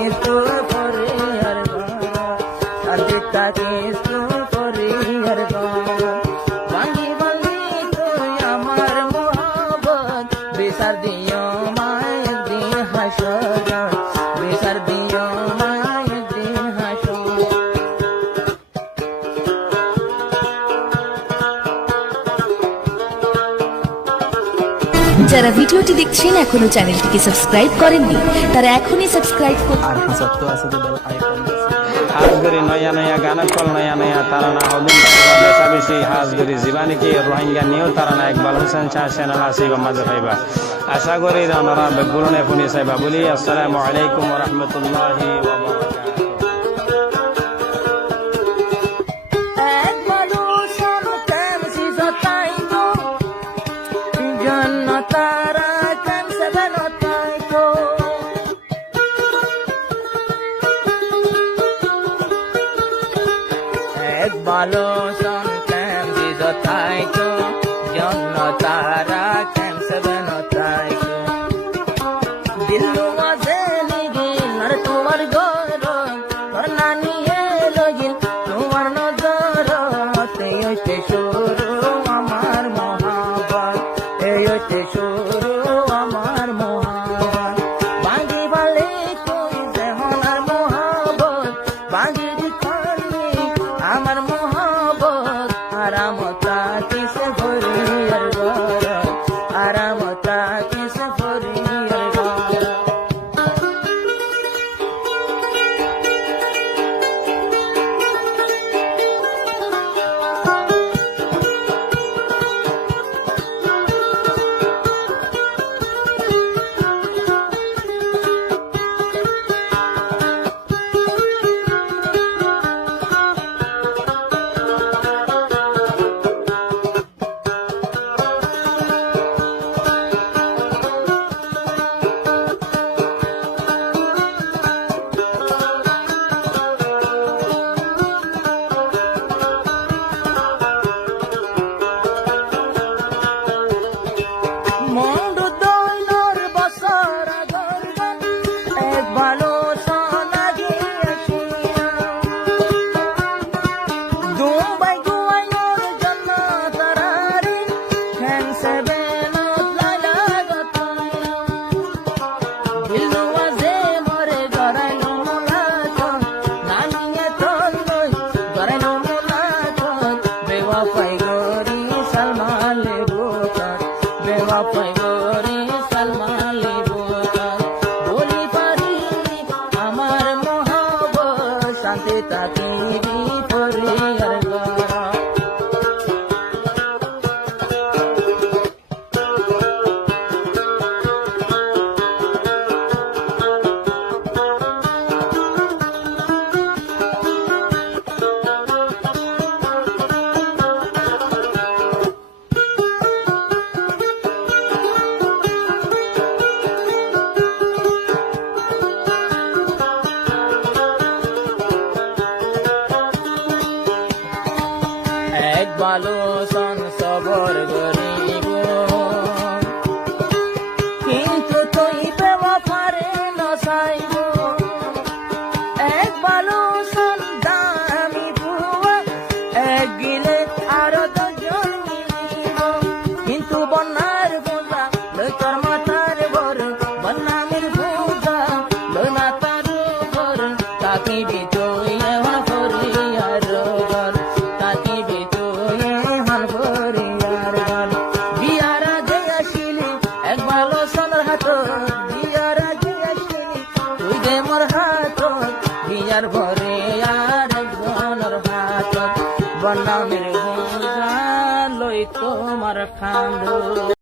কিছু পরিয়ার শান্তি কিছু পরিয়ার ভাঙ্গি ভাঙ্গি তুই আমার মোহব্বত বিচার দিও মায় দিন হাসর বিচার দিও মায় দিন হাসর। যারা ভিডিওটি দেখছেন এখনো চ্যানেলটিকে সাবস্ক্রাইব করেননি তারা এখনই সাবস্ক্রাইব করুন। আর হাসত আছে তো বেল আইকন হাজগরি নয়া নয়া গানা কল নয়া নয়া তারানা হদিন বেশা বেশি হাজগরি জীবানী কি রোহিঙ্গা নিও তারানা ইকবাল হোসেন শাহ চ্যানেল আছে মাঝে পাইবা। আশা করি আপনারা বেগুনে শুনি চাইবা বলি আসসালামু আলাইকুম ওয়া রাহমাতুল্লাহি ওয়া ভালো সন্তান দিত তাই তো জন্য তারা কেন সেবেন তাই তো দিল্লু মাঝে নিগিন আর তোমার গর তোর নানি এলোগিন তোমার নজর এই হইতে শুরু আমার মহাবত এই হইতে শুরু আমার মহাবত ভাঙ্গি ভালে তুই যেমন আর মহাবত ভাঙ্গি আমার মোহব্বত আরামতা কিসে ভরিয়ার ঘর আরামতা কিসে ভরিয়ার ঘর। আমার মোহব্বত শান্তি তাকিবি পরিয়ার ঘর। এক ভালো সবর গরিব কিন্তু তুই পেওয়া পারে না চাইব এক ভালো দামি বুয়া এক গিলে আরো দশজন মিলিব কিন্তু বন্যার বোঝা লই তোর মাথার বর বন্যামের বোঝা লই মাথার বর তাকিবি তুই এখন পরিয়ার ঘর তাকিবি বিয়ার ভরে আর একজনের হাত বন্যামের বোঝা লই তোমার খান্দ।